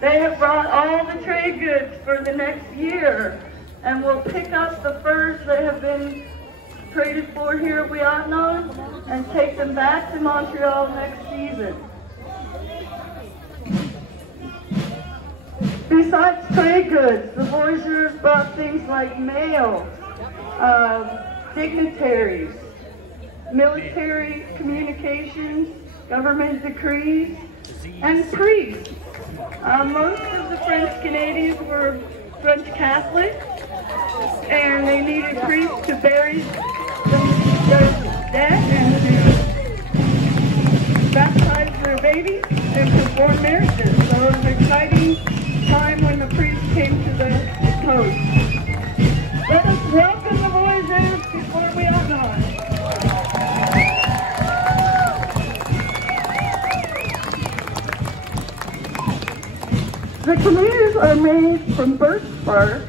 They have brought all the trade goods for the next year and will pick up the furs that have been traded for here at Voyagers and take them back to Montreal next season. Besides trade goods, the Voyagers brought things like mail, dignitaries, military communications, government decrees, and priests. Most of the French Canadians were French Catholics, and they needed priests to bury their dead and to baptize their babies and perform marriages. So it was an exciting time when the priests came to the coast. Let us welcome the Voyagers before we are gone. The canoes are made from birch bark.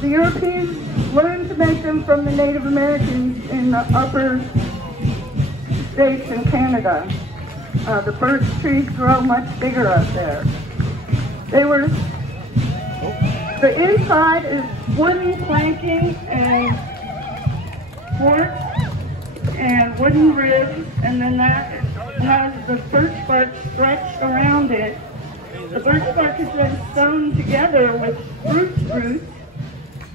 The Europeans learned to make them from the Native Americans in the upper states in Canada. The birch trees grow much bigger up there. The inside is wooden planking and thwarts and wooden ribs, and then that has the birch bark stretched around it. The birch bark is then sewn together with spruce roots,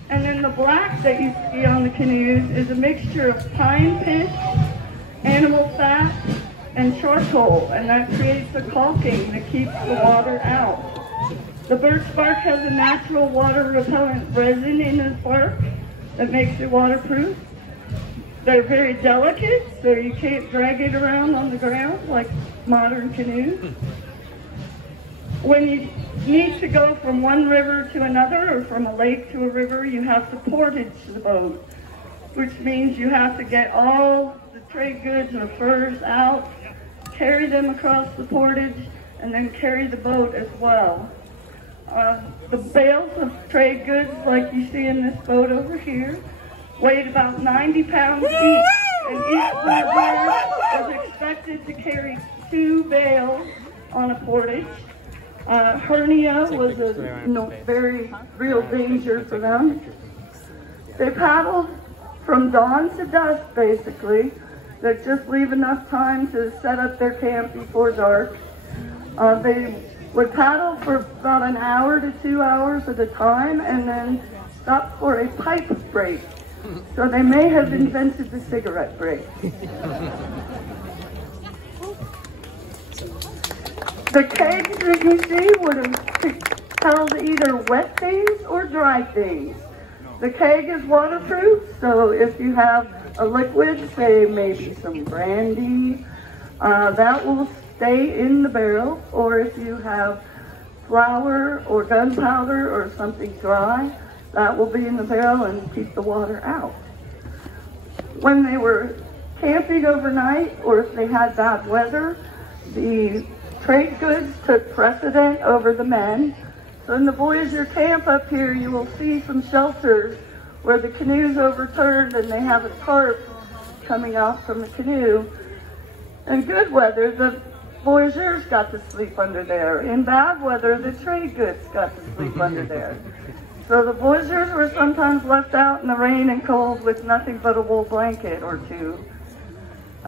and then the black that you see on the canoes is a mixture of pine pitch, animal fat, and charcoal, and that creates a caulking that keeps the water out. The birch bark has a natural water-repellent resin in its bark that makes it waterproof. They're very delicate, so you can't drag it around on the ground like modern canoes. When you need to go from one river to another or from a lake to a river, you have to portage the boat, which means you have to get all the trade goods or furs out, carry them across the portage, and then carry the boat as well. The bales of trade goods, like you see in this boat over here, weighed about 90 pounds each, and each voyageur was expected to carry 2 bales on a portage. Hernia was a very real danger for them. They paddled from dawn to dusk, basically. They just leave enough time to set up their camp before dark. They would paddle for about an hour to 2 hours at a time and then stop for a pipe break. So they may have invented the cigarette break. The kegs that you see would have held either wet things or dry things. The keg is waterproof, so if you have a liquid, say maybe some brandy, that will stay in the barrel, or if you have flour or gunpowder or something dry, that will be in the barrel and keep the water out. When they were camping overnight, or if they had bad weather, the trade goods took precedent over the men. So in the Voyager camp up here, you will see some shelters where the canoe's overturned and they have a tarp coming out from the canoe. In good weather, the Voyagers got to sleep under there. In bad weather, the trade goods got to sleep under there. So the Voyagers were sometimes left out in the rain and cold with nothing but a wool blanket or two.